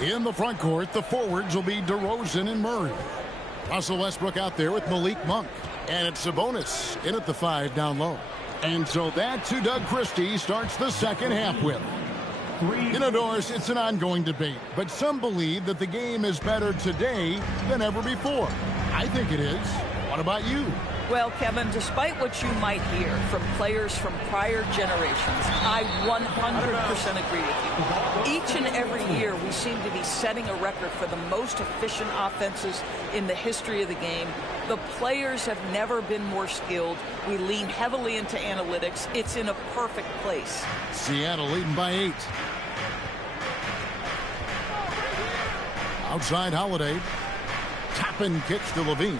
In the front court, the forwards will be DeRozan and Murray. Russell Westbrook out there with Malik Monk. And it's Sabonis in at the 5 down low. And so that's who Doug Christie starts the second half with. You know, Doris, it's an ongoing debate, but some believe that the game is better today than ever before. I think it is. What about you? Well, Kevin, despite what you might hear from players from prior generations, I 100% agree with you. Each and every year, we seem to be setting a record for the most efficient offenses in the history of the game. The players have never been more skilled. We lean heavily into analytics. It's in a perfect place. Seattle leading by 8. Outside Holiday. Tap and kicks to Levine.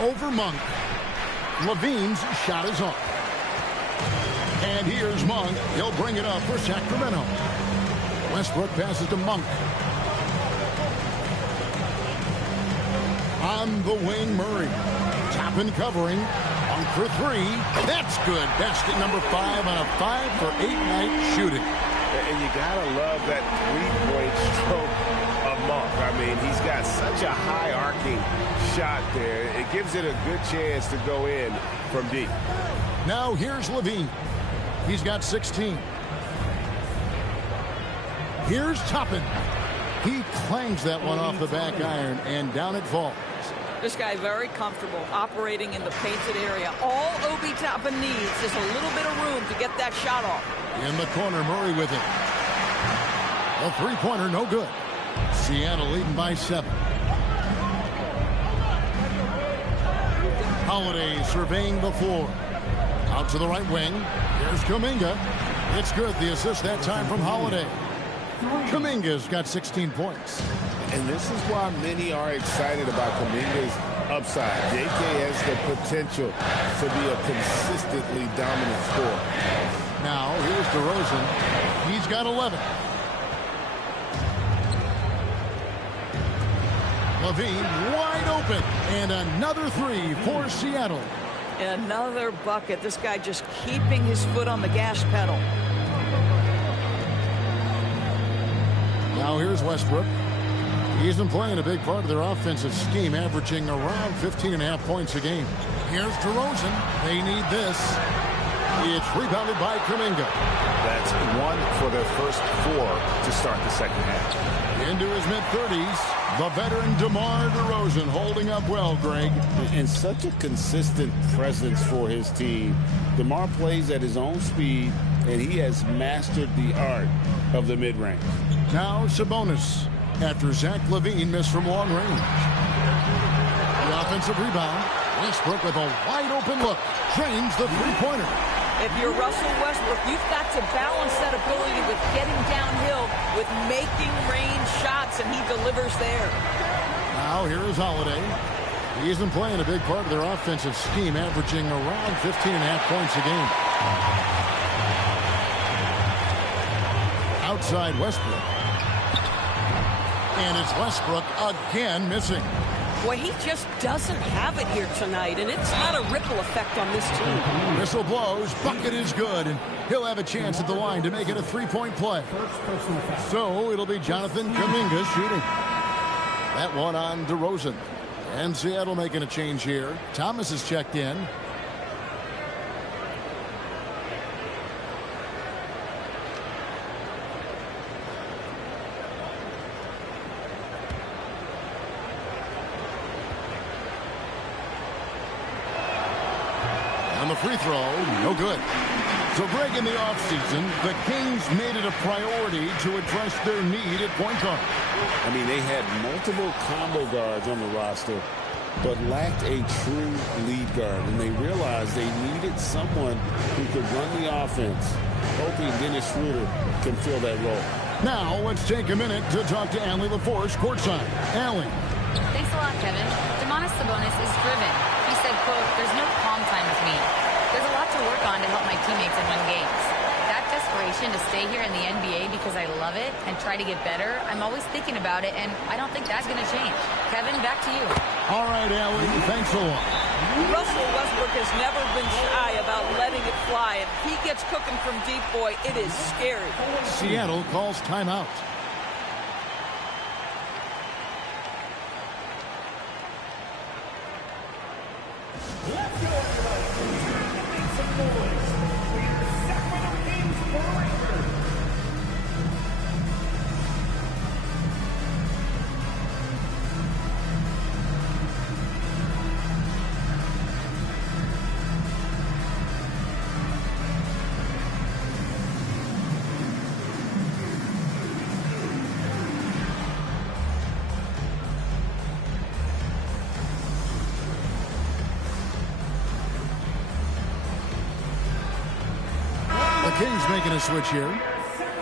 Over Monk. Levine's shot is off. And here's Monk. He'll bring it up for Sacramento. Westbrook passes to Monk. On the wing, Murray. Tap and covering. Monk for 3. That's good. Basket number 5 on a 5-for-8 night shooting. And you gotta love that three-point stroke of Monk. I mean, he's got such a high arcing shot there. It gives it a good chance to go in from deep. Now here's Levine. He's got 16. Here's Toppin. He clangs that one off the back iron, and down it falls. This guy very comfortable operating in the painted area. All Obi Toppin needs is a little bit of room to get that shot off. In the corner, Murray with it. A three-pointer, no good. Seattle leading by 7. Holiday surveying the floor. Out to the right wing. Here's Kuminga. It's good. The assist that time from Holiday. Kuminga's got 16 points. And this is why many are excited about Kuminga's upside. JK has the potential to be a consistently dominant scorer. Now, here's DeRozan. He's got 11. Levine wide open. And another 3 for Seattle. Another bucket. This guy just keeping his foot on the gas pedal. Now here's Westbrook. He's been playing a big part of their offensive scheme, averaging around 15.5 points a game. Here's DeRozan. They need this. It's rebounded by Kuminga. That's 1 for their first 4 to start the second half. Into his mid-30s, the veteran DeMar DeRozan holding up well, Greg. And such a consistent presence for his team. DeMar plays at his own speed, and he has mastered the art of the mid-range. Now Sabonis, after Zach LaVine missed from long range. The offensive rebound. Westbrook with a wide-open look. Trains the three-pointer. If you're Russell Westbrook, you've got to balance that ability with getting downhill, with making range shots, and he delivers there. Now here is Holiday. He's been playing a big part of their offensive scheme, averaging around 15.5 points a game. Outside Westbrook. And it's Westbrook again missing. Boy, he just doesn't have it here tonight, and it's not a ripple effect on this team. Whistle blows, bucket is good, and he'll have a chance at the line to make it a three-point play. So it'll be Jonathan Kuminga shooting. That one on DeRozan. And Seattle making a change here. Thomas is checked in. On the free throw, no good. So Greg, in the offseason, the Kings made it a priority to address their need at point guard. I mean, they had multiple combo guards on the roster, but lacked a true lead guard. And they realized they needed someone who could run the offense, hoping Dennis Schroeder can fill that role. Now, let's take a minute to talk to Allie LaForce courtside. Allie. Thanks a lot, Kevin. Domantas Sabonis is driven. He said, quote, "There's no calm time with me. There's a lot to work on to help my teammates and win games. That desperation to stay here in the NBA because I love it and try to get better, I'm always thinking about it, and I don't think that's going to change." Kevin, back to you. All right, Allie, thanks a lot. Russell Westbrook has never been shy about letting it fly, and he gets cooking from deep, boy, it is scary. Seattle calls timeout. Let's go, everybody. Make some noise for your Sacramento Kings Rangers. Kings making a switch here.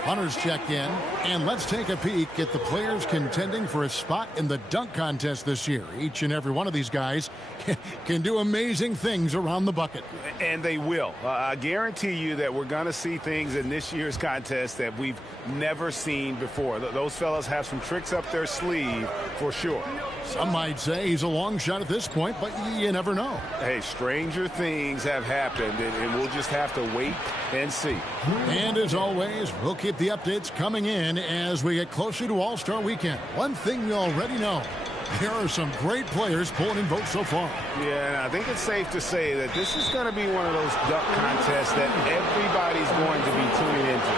Hunter's checked in. And let's take a peek at the players contending for a spot in the dunk contest this year. Each and every one of these guys can do amazing things around the bucket. And they will. I guarantee you that we're going to see things in this year's contest that we've never seen before. Those fellas have some tricks up their sleeve for sure. Some might say he's a long shot at this point, but you never know. Hey, stranger things have happened, and we'll just have to wait and see. And as always, we'll keep the updates coming in as we get closer to All-Star Weekend. One thing we already know, there are some great players pulling in votes so far. Yeah, and I think it's safe to say that this is going to be one of those dunk contests that everybody's going to be tuning into.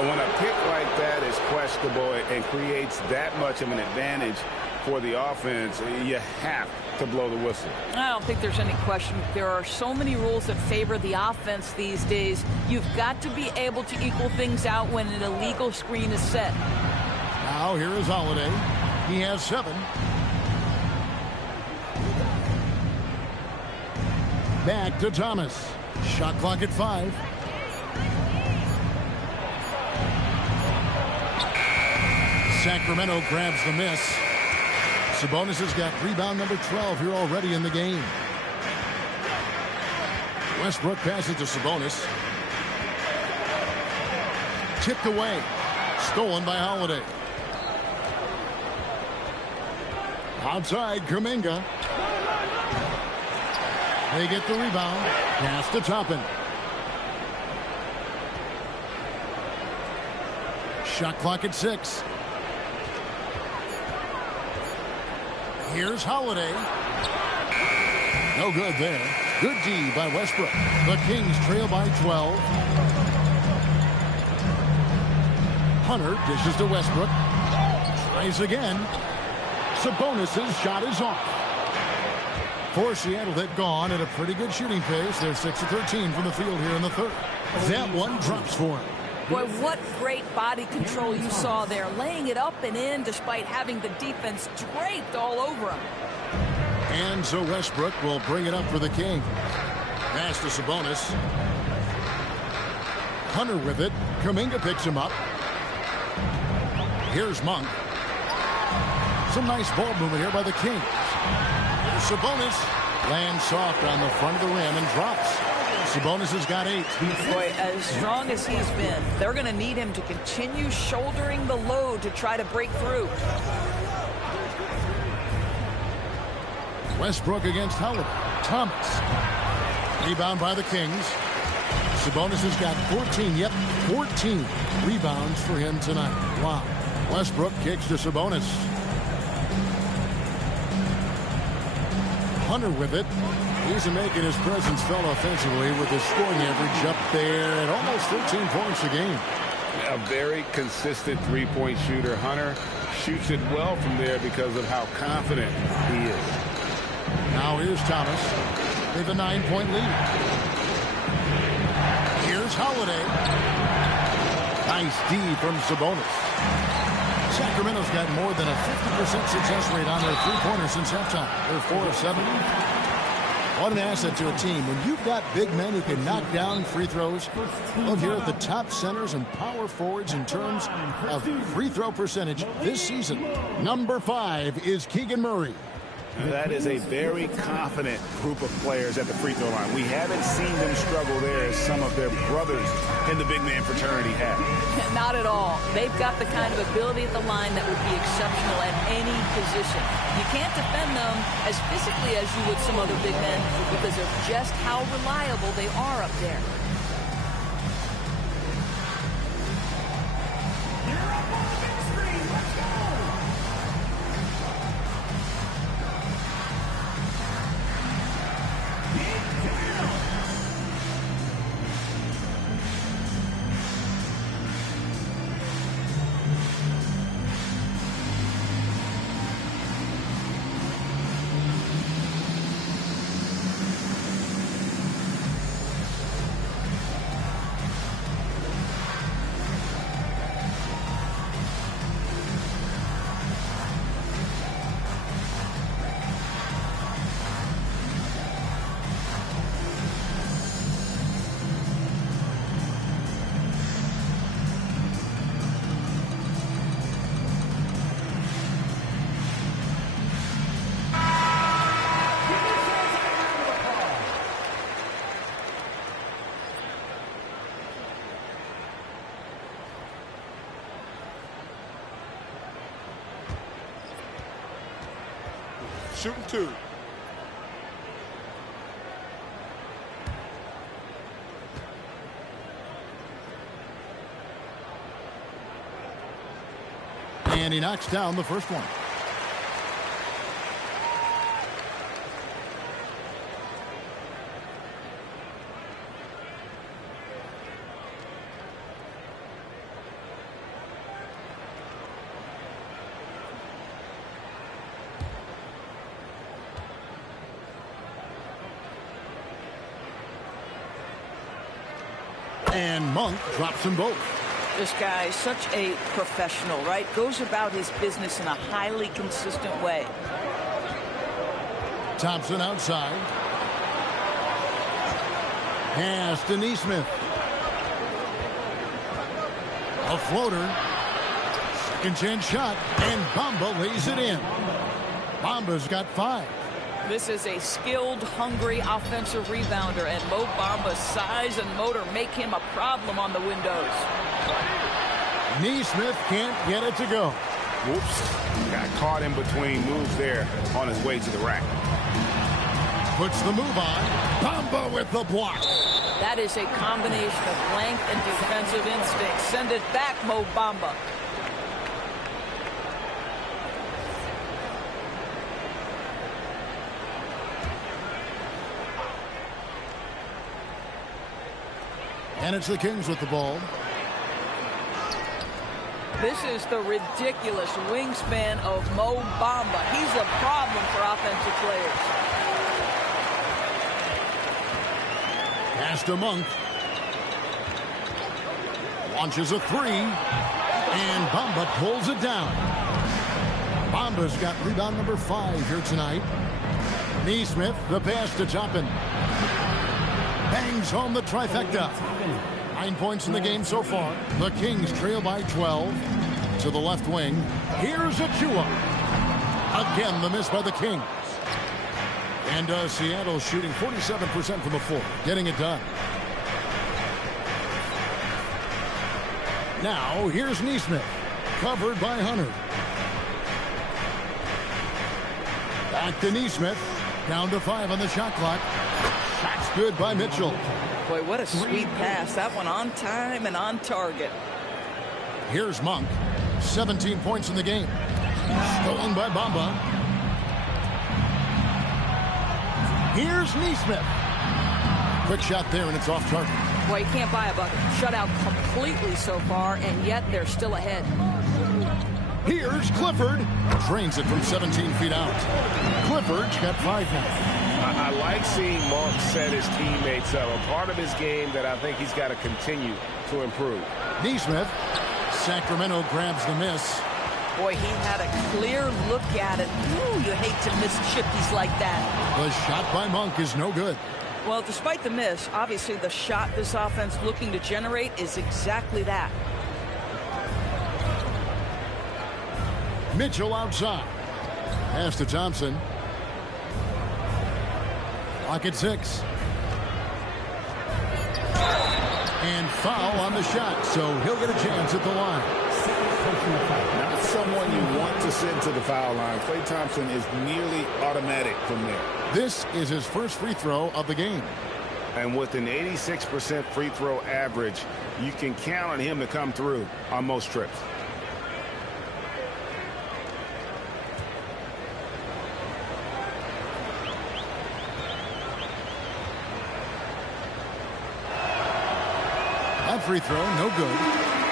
When a pick like that is questionable and creates that much of an advantage for the offense, you have to blow the whistle. I don't think there's any question. There are so many rules that favor the offense these days. You've got to be able to equal things out when an illegal screen is set. Now here is Holiday. He has 7. Back to Thomas. Shot clock at 5. Sacramento grabs the miss. Sabonis has got rebound number 12 here already in the game. Westbrook passes to Sabonis. Tipped away. Stolen by Holiday. Outside, Kuminga. They get the rebound. Pass to Toppin. Shot clock at 6. Here's Holiday. No good there. Good D by Westbrook. The Kings trail by 12. Hunter dishes to Westbrook. Tries again. Sabonis' shot is off. For Seattle, they've gone at a pretty good shooting pace. They're 6 of 13 from the field here in the third. That one drops for him. Boy, what great body control you saw there, laying it up and in despite having the defense draped all over him. And so Westbrook will bring it up for the King. Pass to Sabonis. Hunter with it. Kuminga picks him up. Here's Monk. Some nice ball movement here by the Kings. Here's Sabonis. Lands soft on the front of the rim and drops. Sabonis has got 8. Boy, as strong as he's been, they're going to need him to continue shouldering the load to try to break through. Westbrook against Howard. Thomas. Rebound by the Kings. Sabonis has got 14. Yep, 14 rebounds for him tonight. Wow. Westbrook kicks to Sabonis. Hunter with it. He's making his presence felt offensively with his scoring average up there at almost 13 points a game. A very consistent three-point shooter. Hunter shoots it well from there because of how confident he is. Now here's Thomas with a 9-point lead. Here's Holiday. Nice D from Sabonis. Sacramento's got more than a 50% success rate on their three-pointers since halftime. They're 4 of 7. What an asset to a team. When you've got big men who can knock down free throws, look here at the top centers and power forwards in terms of free throw percentage this season. Number 5 is Keegan Murray. That is a very confident group of players at the free throw line. We haven't seen them struggle there as some of their brothers in the big man fraternity have. Not at all. They've got the kind of ability at the line that would be exceptional at any position. You can't defend them as physically as you would some other big men because of just how reliable they are up there. shooting 2. And he knocks down the first one. And Monk drops them both. This guy is such a professional, right? Goes about his business in a highly consistent way. Thompson outside. Pass to Neesmith. A floater. Second chance shot. And Bamba lays it in. Bamba's got 5. This is a skilled, hungry offensive rebounder, and Mo Bamba's size and motor make him a problem on the windows. Neesmith can't get it to go. Whoops. Got caught in between moves there on his way to the rack. Puts the move on. Bamba with the block. That is a combination of length and defensive instinct. Send it back, Mo Bamba. And it's the Kings with the ball. This is the ridiculous wingspan of Mo Bamba. He's a problem for offensive players. Pass to Monk. Launches a 3. And Bamba pulls it down. Bamba's got rebound number 5 here tonight. Neesmith, the pass to Toppin. Bangs home the trifecta. 9 points in the game so far. The Kings trail by 12. To the left wing. Here's Achua. Again, the miss by the Kings. And Seattle shooting 47% from the floor. Getting it done. Now, here's Neesmith. Covered by Hunter. Back to Neesmith. Down to 5 on the shot clock. Shot's good by Mitchell. Boy, what a sweet pass. That one on time and on target. Here's Monk. 17 points in the game. Stolen by Bamba. Here's Neesmith. Quick shot there, and it's off target. Boy, you can't buy a bucket. Shut out completely so far, and yet they're still ahead. Here's Clifford. Drains it from 17 feet out. Clifford's got 5 now. I like seeing Monk set his teammates up. A part of his game that I think he's got to continue to improve. Neesmith. Sacramento grabs the miss. Boy, he had a clear look at it. Ooh, you hate to miss chippies like that. The shot by Monk is no good. Well, despite the miss, obviously the shot this offense looking to generate is exactly that. Mitchell outside. Pass to Thompson. Clock at 6. And foul on the shot, so he'll get a chance at the line. Not someone you want to send to the foul line. Klay Thompson is nearly automatic from there. This is his first free throw of the game. And with an 86% free throw average, you can count on him to come through on most trips. That free throw, no good.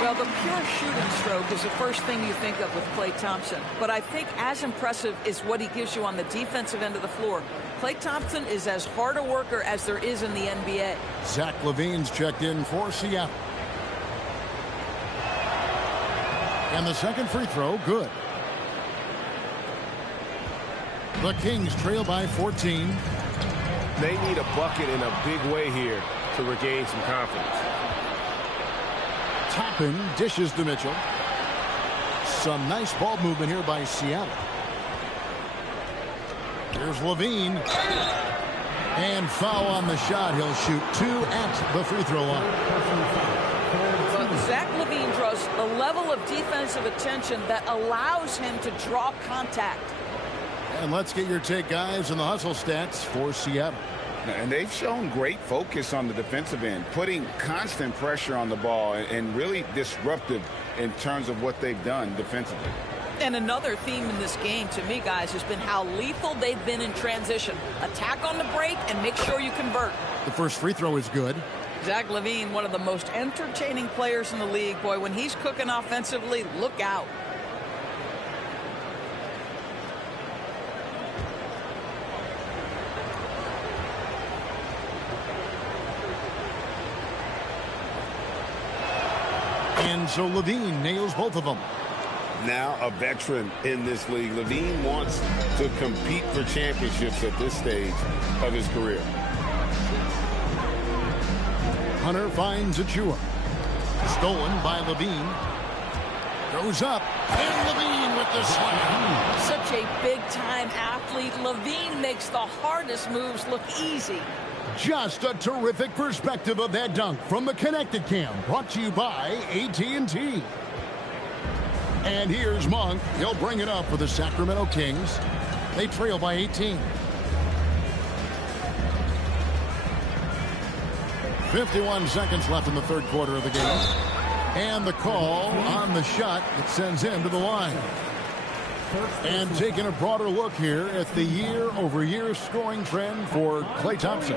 Well, the pure shooting stroke is the first thing you think of with Klay Thompson. But I think as impressive is what he gives you on the defensive end of the floor. Klay Thompson is as hard a worker as there is in the NBA. Zach LaVine's checked in for Seattle. And the second free throw, good. The Kings trail by 14. They need a bucket in a big way here to regain some confidence. Toppin dishes to Mitchell. Some nice ball movement here by Seattle. Here's LaVine. And foul on the shot. He'll shoot 2 at the free throw line. But Zach LaVine draws a level of defensive attention that allows him to draw contact. And let's get your take, guys, on the hustle stats for Seattle. And they've shown great focus on the defensive end, putting constant pressure on the ball and really disruptive in terms of what they've done defensively. And another theme in this game to me, guys, has been how lethal they've been in transition. Attack on the break and make sure you convert. The first free throw is good. Zach LaVine, one of the most entertaining players in the league. Boy, when he's cooking offensively, look out. And so LaVine nails both of them. Now a veteran in this league, LaVine wants to compete for championships at this stage of his career. Hunter finds Achua. Stolen by LaVine. Goes up. And LaVine with the slam. Such a big-time athlete. LaVine makes the hardest moves look easy. Just a terrific perspective of that dunk from the Connected Cam, brought to you by AT&T. And here's Monk. He'll bring it up for the Sacramento Kings. They trail by 18. 51 seconds left in the third quarter of the game. And the call on the shot that sends him to the line. And taking a broader look here at the year-over-year scoring trend for Klay Thompson.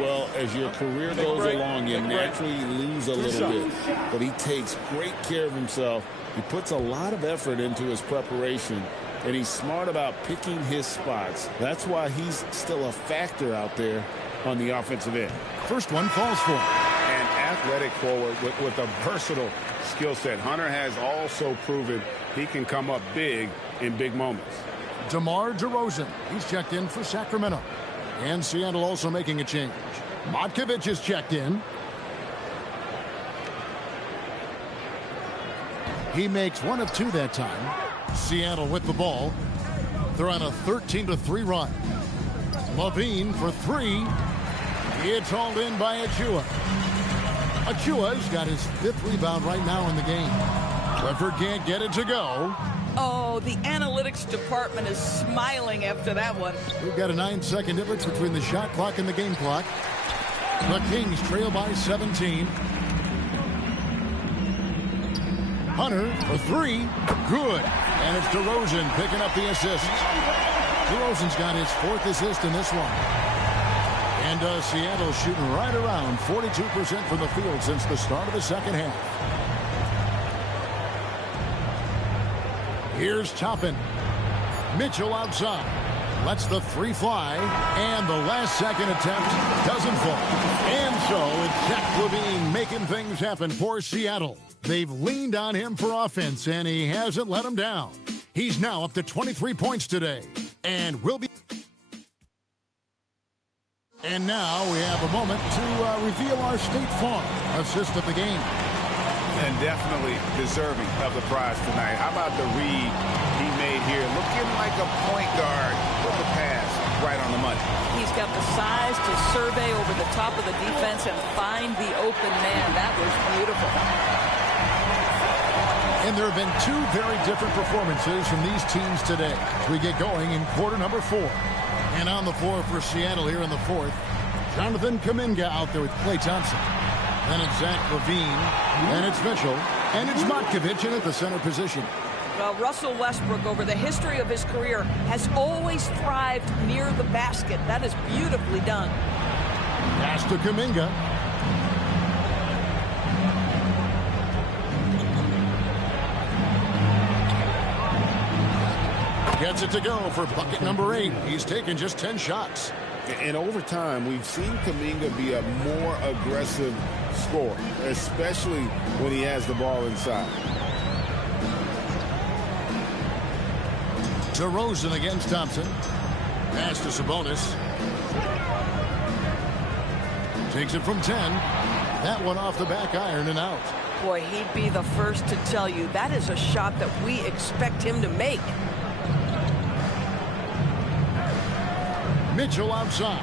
Well, as your career goes along, you naturally lose a little bit. But he takes great care of himself. He puts a lot of effort into his preparation. And he's smart about picking his spots. That's why he's still a factor out there on the offensive end. First one falls for him. An athletic forward with a versatile skill set. Hunter has also proven he can come up big in big moments. DeMar DeRozan, he's checked in for Sacramento. And Seattle also making a change. Matkovic is checked in. He makes one of two that time. Seattle with the ball. They're on a 13-3 run. LaVine for three. It's hauled in by Achua. Achua's got his fifth rebound right now in the game. Clifford can't get it to go. Oh, the analytics department is smiling after that one. We've got a 9-second difference between the shot clock and the game clock. The Kings trail by 17. Hunter for three. Good. And it's DeRozan picking up the assist. DeRozan's got his fourth assist in this one. And Seattle shooting right around 42% from the field since the start of the second half. Here's Toppin. Mitchell outside. Lets the three fly. And the last second attempt doesn't fall. And so it's Zach LaVine making things happen for Seattle. They've leaned on him for offense, and he hasn't let them down. He's now up to 23 points today. And will be... And now we have a moment to reveal our State Farm assist of the game. And definitely deserving of the prize tonight. How about the read he made here? Looking like a point guard with the pass right on the money. He's got the size to survey over the top of the defense and find the open man. That was beautiful. And there have been two very different performances from these teams today as we get going in quarter number 4. And on the floor for Seattle here in the fourth, Jonathan Kuminga out there with Klay Thompson. Then it's Zach LaVine, and it's Mitchell, and it's Matkovic in at the center position. Well, Russell Westbrook, over the history of his career, has always thrived near the basket. That is beautifully done. Pass to Kuminga. Gets it to go for bucket number 8. He's taken just 10 shots. And over time, we've seen Kuminga be a more aggressive scorer, especially when he has the ball inside. DeRozan against Thompson. Pass to Sabonis. Takes it from 10. That one off the back iron and out. Boy, he'd be the first to tell you that is a shot that we expect him to make. Mitchell outside.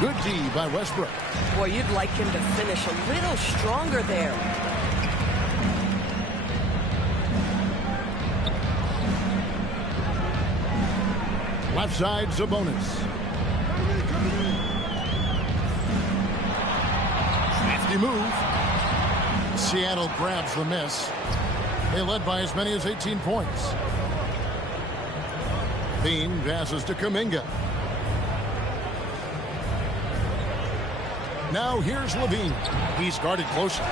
Good D by Westbrook. Boy, you'd like him to finish a little stronger there. Left side, Sabonis. Nifty move. Seattle grabs the miss. They led by as many as 18 points. Bean passes to Kuminga. Now here's Levine. He's guarded closely.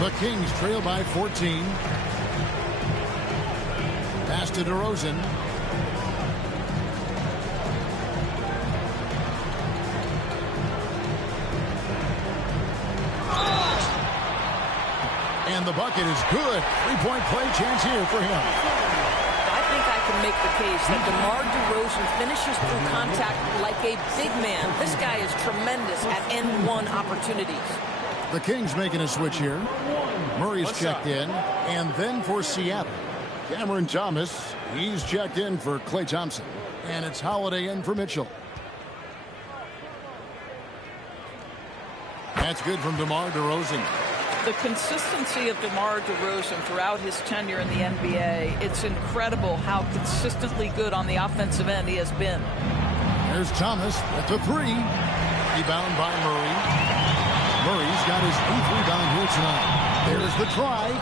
The Kings trail by 14. Pass to DeRozan. And the bucket is good. Three-point play chance here for him. I think I can make the case that DeMar DeRozan finishes through contact like a big man. This guy is tremendous at end-one opportunities. The Kings making a switch here. Murray's checked in. And then for Seattle, Cameron Thomas. He's checked in for Klay Thompson. And it's Holiday in for Mitchell. That's good from DeMar DeRozan. The consistency of DeMar DeRozan throughout his tenure in the NBA, it's incredible how consistently good on the offensive end he has been. There's Thomas at the three. Rebound by Murray. Murray's got his 8th rebound here tonight. There's the try.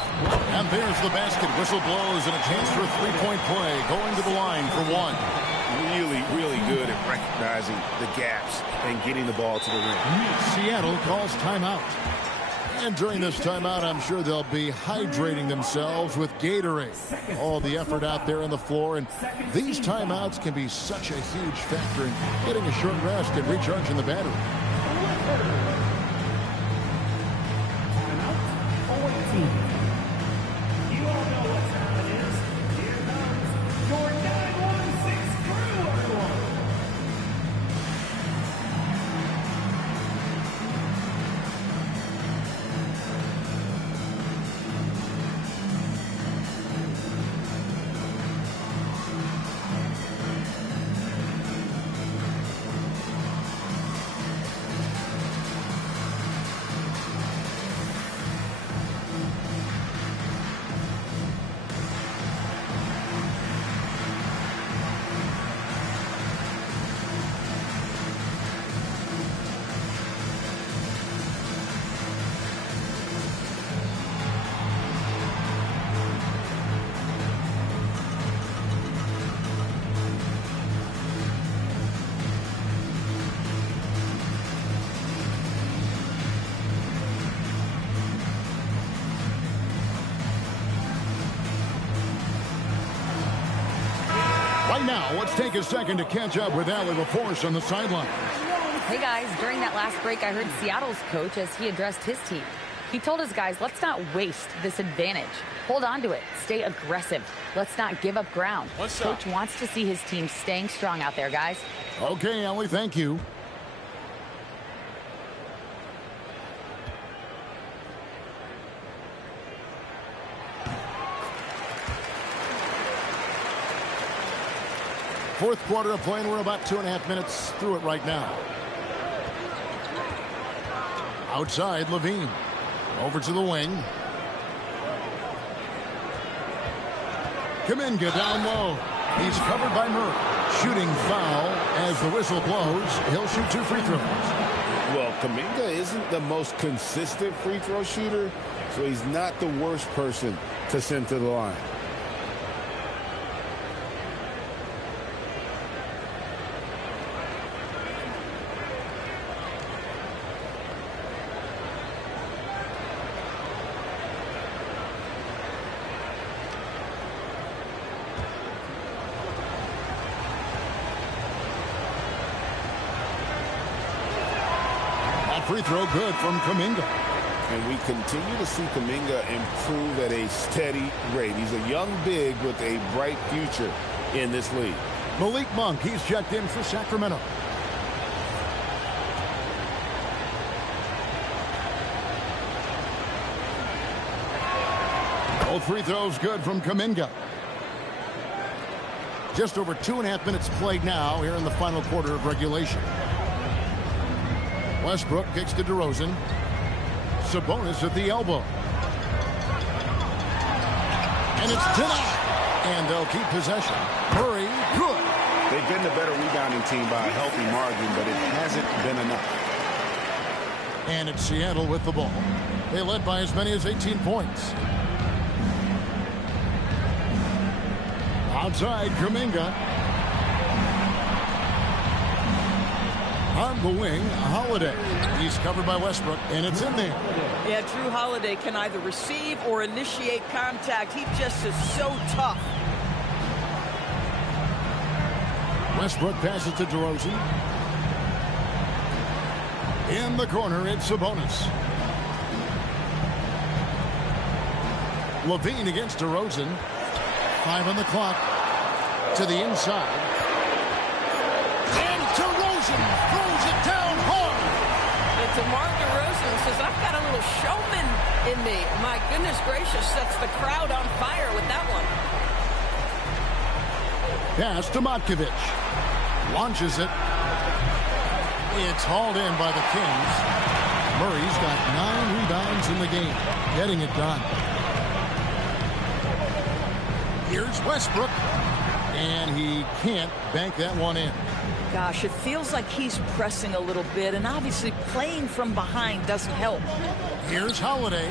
And there's the basket. Whistle blows and a chance for a three-point play. Going to the line for one. Really, really good at recognizing the gaps and getting the ball to the rim. Seattle calls timeout. And during this timeout, I'm sure they'll be hydrating themselves with Gatorade. All the effort out there on the floor. And these timeouts can be such a huge factor in getting a short rest and recharging the battery. You all know what time it is. Here comes your 916 crew, everyone. Right now, let's take a second to catch up with Allie LaForce on the sideline. Hey guys, during that last break, I heard Seattle's coach as he addressed his team. He told his guys, let's not waste this advantage. Hold on to it. Stay aggressive. Let's not give up ground. Coach wants to see his team staying strong out there, guys. Okay, Allie, thank you. Fourth quarter of play, and we're about 2.5 minutes through it right now. Outside, Levine. Over to the wing. Kuminga down low. He's covered by Murray. Shooting foul as the whistle blows. He'll shoot 2 free throws. Well, Kuminga isn't the most consistent free throw shooter, so he's not the worst person to send to the line. Free throw good from Kuminga. And we continue to see Kuminga improve at a steady rate. He's a young big with a bright future in this league. Malik Monk, he's checked in for Sacramento. Both free throws good from Kuminga. Just over 2.5 minutes played now here in the final quarter of regulation. Westbrook kicks to DeRozan. Sabonis at the elbow. And it's denied. And they'll keep possession. Murray, good. They've been the better rebounding team by a healthy margin, but it hasn't been enough. And it's Seattle with the ball. They led by as many as 18 points. Outside, Kuminga. On the wing, Holiday. He's covered by Westbrook, and it's in there. Yeah, Drew Holiday can either receive or initiate contact. He just is so tough. Westbrook passes to DeRozan. In the corner, it's Sabonis. Levine against DeRozan. 5 on the clock. To the inside. And DeRozan throws it down hard. And DeMar DeRozan says, I've got a little showman in me. My goodness gracious, sets the crowd on fire with that one. Pass to Matkovic. Launches it. It's hauled in by the Kings. Murray's got 9 rebounds in the game. Getting it done. Here's Westbrook. And he can't bank that one in. Gosh, it feels like he's pressing a little bit, and obviously playing from behind doesn't help. Here's Holiday.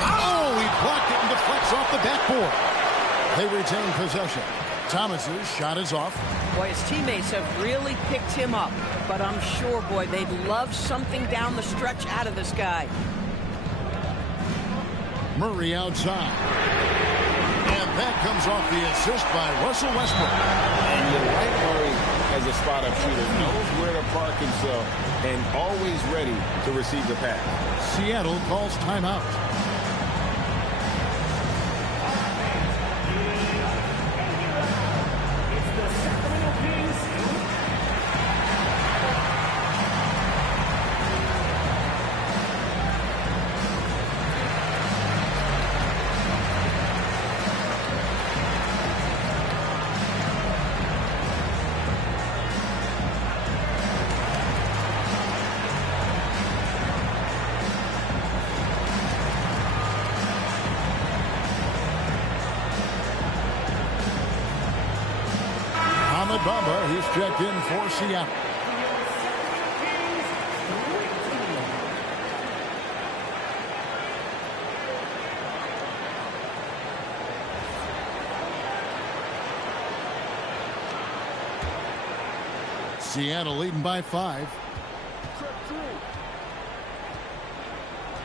Oh, he blocked it and deflects off the backboard. They retain possession. Thomas's shot is off. Boy, his teammates have really picked him up, but I'm sure, boy, they'd love something down the stretch out of this guy. Murray outside. And that comes off the assist by Russell Westbrook. And you like Murray as a spot-up shooter. Knows where to park himself and always ready to receive the pass. Seattle calls timeout. Bamba, he's checked in for Seattle. Seattle leading by 5.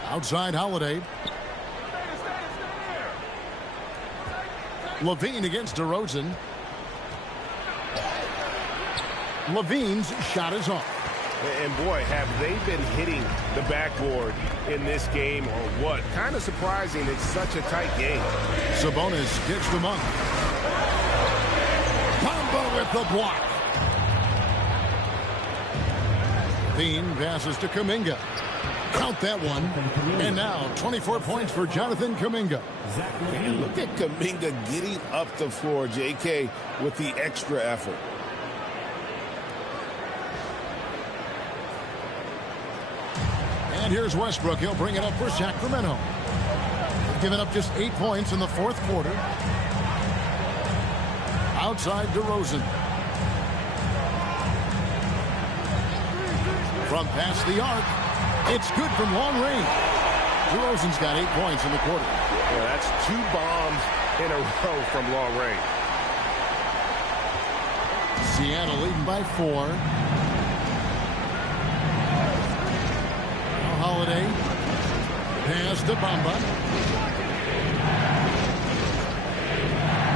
Outside Holiday. Levine against DeRozan. Levine's shot is off. And boy, have they been hitting the backboard in this game or what? Kind of surprising. It's such a tight game. Sabonis gets the Monk. Bamba with the block. Levine passes to Kuminga. Count that one. And now 24 points for Jonathan Kuminga. And look at Kuminga getting up the floor, JK, with the extra effort. And here's Westbrook. He'll bring it up for Sacramento. They've given up just 8 points in the fourth quarter. Outside DeRozan. From past the arc. It's good from long range. DeRozan's got 8 points in the quarter. Yeah, that's 2 bombs in a row from long range. Seattle leading by 4. Holiday. Pass to Bamba.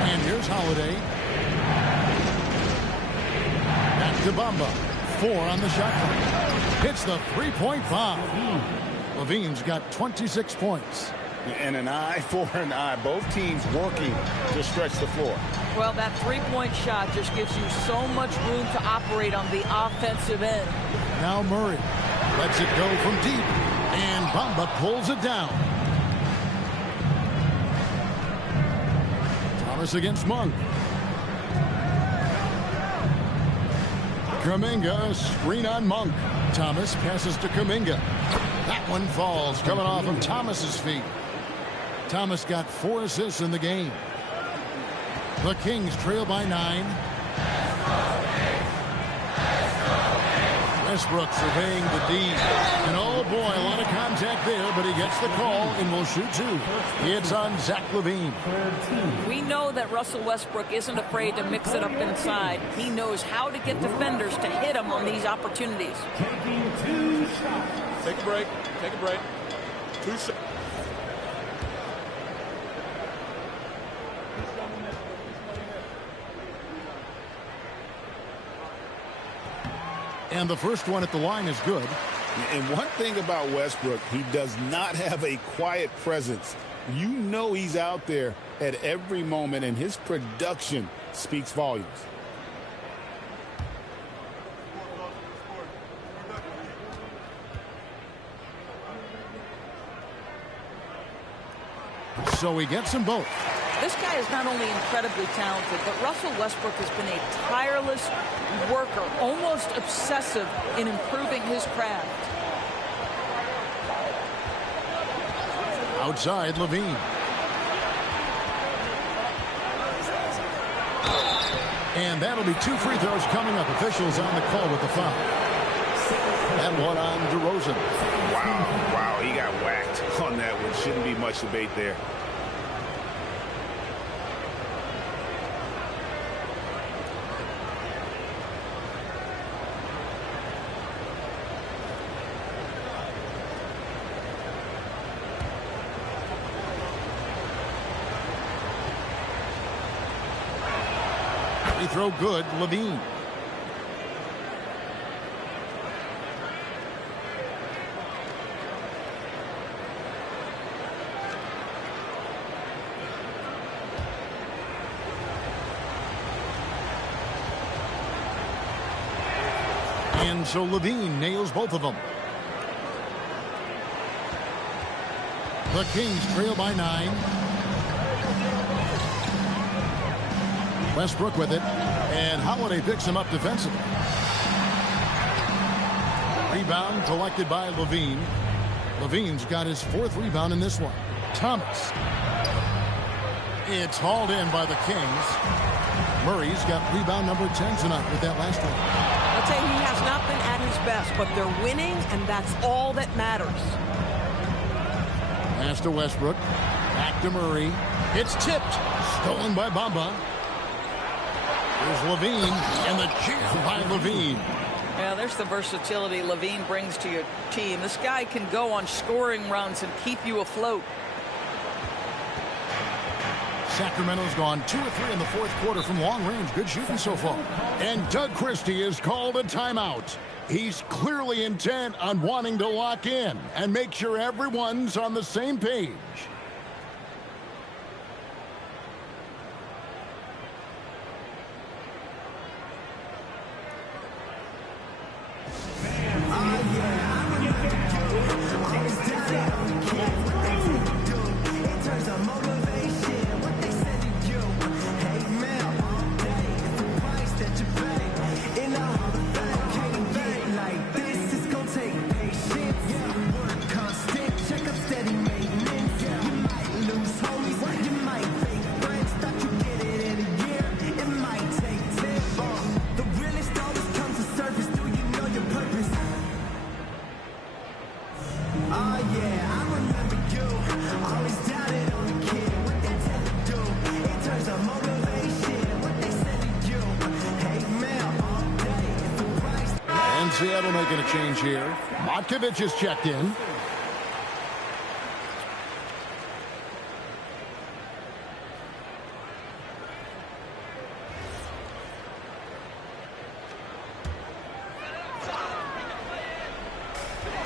And here's Holiday. Back to Bamba. 4 on the shot clock. Hits the three-point foul. Levine's got 26 points. And an eye for an eye. Both teams working to stretch the floor. Well, that three-point shot just gives you so much room to operate on the offensive end. Now Murray lets it go from deep. And Bamba pulls it down. Thomas against Monk. Kuminga, screen on Monk. Thomas passes to Kuminga. That one falls, coming off of Thomas's feet. Thomas got 4 assists in the game. The Kings trail by 9. Westbrook surveying the D. And oh boy, a lot of contact there, but he gets the call and will shoot two. It's on Zach LaVine. We know that Russell Westbrook isn't afraid to mix it up inside. He knows how to get defenders to hit him on these opportunities. Taking 2 shots. Take a break. Take a break. 2 shots. And the first one at the line is good. And one thing about Westbrook, he does not have a quiet presence. You know he's out there at every moment, and his production speaks volumes. So he gets them both. This guy is not only incredibly talented, but Russell Westbrook has been a tireless worker, almost obsessive in improving his craft. Outside, LaVine. And that'll be 2 free throws coming up. Officials on the call with the foul. And one on DeRozan. Wow, he got whacked on that one. Shouldn't be much debate there. Free throw good, LaVine. And so LaVine nails both of them. The Kings trail by 9. Westbrook with it, and Holiday picks him up defensively. Rebound collected by LaVine. LaVine's got his 4th rebound in this one. Thomas. It's hauled in by the Kings. Murray's got rebound number 10 tonight with that last one. I'd say he has not been at his best, but they're winning, and that's all that matters. Pass to Westbrook. Back to Murray. It's tipped. Stolen by Bamba. Here's LaVine, and the jam by LaVine. Yeah, there's the versatility LaVine brings to your team. This guy can go on scoring runs and keep you afloat. Sacramento's gone 2 of 3 in the 4th quarter from long range. Good shooting so far. And Doug Christie is called a timeout. He's clearly intent on wanting to lock in and make sure everyone's on the same page. Seattle making a change here. Matkovic is checked in.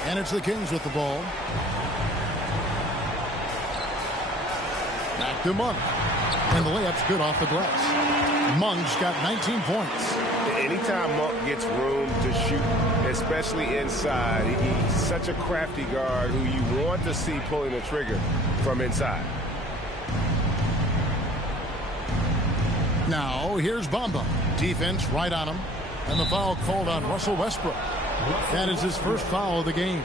And it's the Kings with the ball. Back to Monk. And the layup's good off the glass. Monk's got 19 points. Anytime Monk gets room to shoot, especially inside, he's such a crafty guard who you want to see pulling the trigger from inside. Now, here's Bamba. Defense right on him. And the foul called on Russell Westbrook. That is his first foul of the game.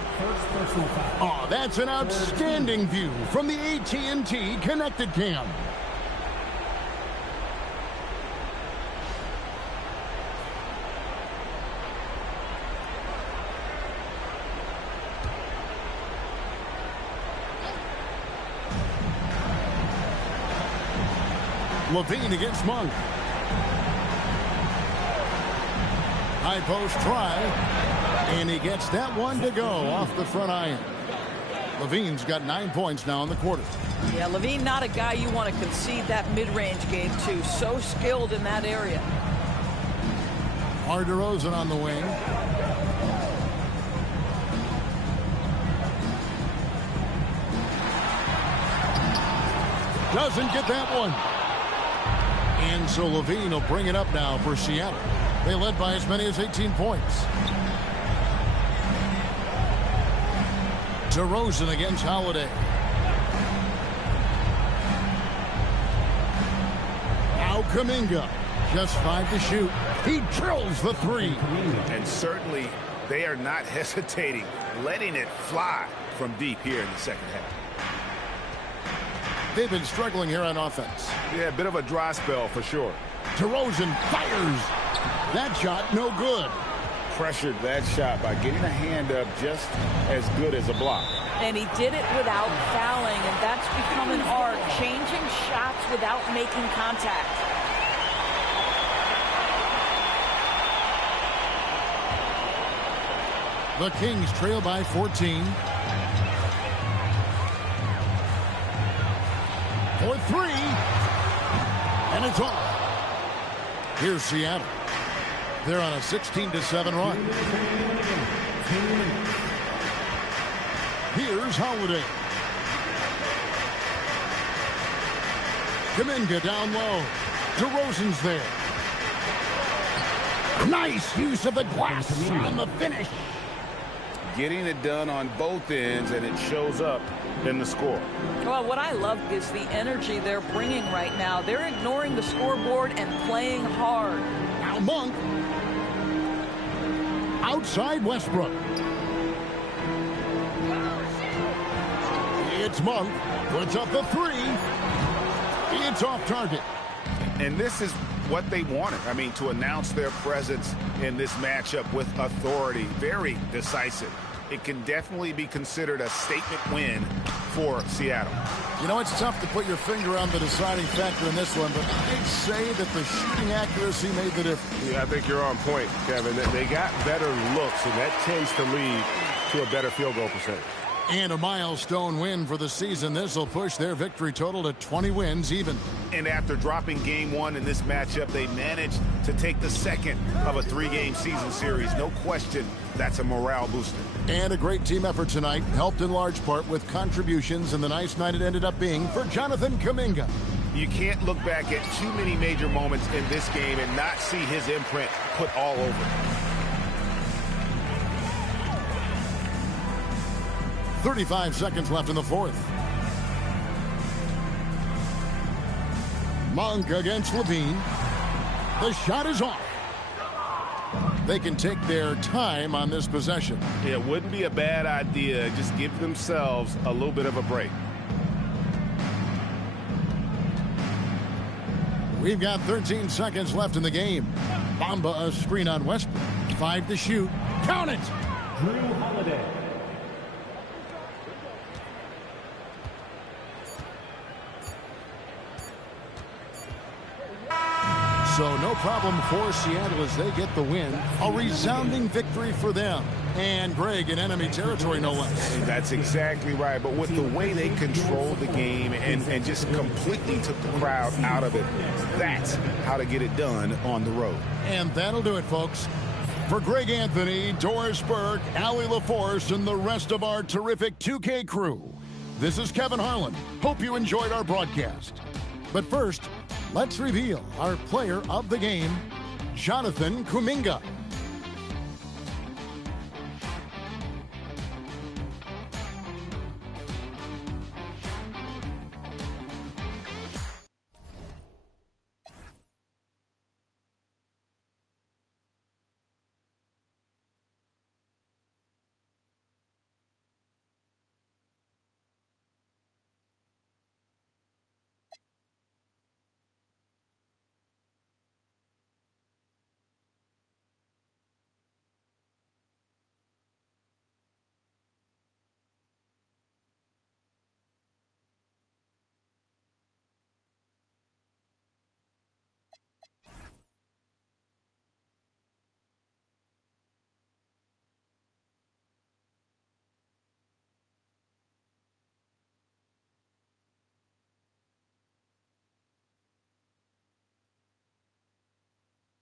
Oh, that's an outstanding view from the AT&T Connected Cam. Levine against Monk. High post try. And he gets that one to go off the front iron. Levine's got 9 points now in the quarter. Yeah, Levine not a guy you want to concede that mid-range game to. So skilled in that area. DeRozan on the wing. Doesn't get that one. And so Levine will bring it up now for Seattle. They led by as many as 18 points. DeRozan against Holiday. Now Kuminga. Just 5 to shoot. He drills the 3. And certainly they are not hesitating, letting it fly from deep here in the second half. They've been struggling here on offense. Yeah, a bit of a dry spell for sure. DeRozan fires. That shot no good. Pressured that shot by getting a hand up just as good as a block. And he did it without fouling, and that's become an art, changing shots without making contact. The Kings trail by 14. For 3. And it's off. Here's Seattle. They're on a 16-7 run. Here's Holiday. Kuminga down low. DeRozan's there. Nice use of the glass on the finish. Getting it done on both ends, and it shows up in the score. Well, what I love is the energy they're bringing right now. They're ignoring the scoreboard and playing hard. Now Monk. Outside Westbrook. It's Monk. Puts up the 3. It's off target. And this is what they wanted. I mean, to announce their presence in this matchup with authority. Very decisive. It can definitely be considered a statement win for Seattle. You know, it's tough to put your finger on the deciding factor in this one, but I'd say that the shooting accuracy made the difference. Yeah, I think you're on point, Kevin. They got better looks, and that tends to lead to a better field goal percentage. And a milestone win for the season. This will push their victory total to 20 wins even. And after dropping game 1 in this matchup, they managed to take the second of a 3-game season series. No question, that's a morale booster. And a great team effort tonight, helped in large part with contributions, and the nice night it ended up being for Jonathan Kuminga. You can't look back at too many major moments in this game and not see his imprint put all over it. 35 seconds left in the fourth. Monk against Levine. The shot is off. They can take their time on this possession. Yeah, it wouldn't be a bad idea. Just give themselves a little bit of a break. We've got 13 seconds left in the game. Bamba a screen on Westbrook. 5 to shoot. Count it! Drew Holiday. So no problem for Seattle as they get the win. A resounding victory for them. And Greg in enemy territory, no less. That's exactly right. But with the way they controlled the game and just completely took the crowd out of it, that's how to get it done on the road. And that'll do it, folks. For Greg Anthony, Doris Burke, Allie LaForce, and the rest of our terrific 2K crew, this is Kevin Harlan. Hope you enjoyed our broadcast. But first, let's reveal our player of the game, Jonathan Kuminga.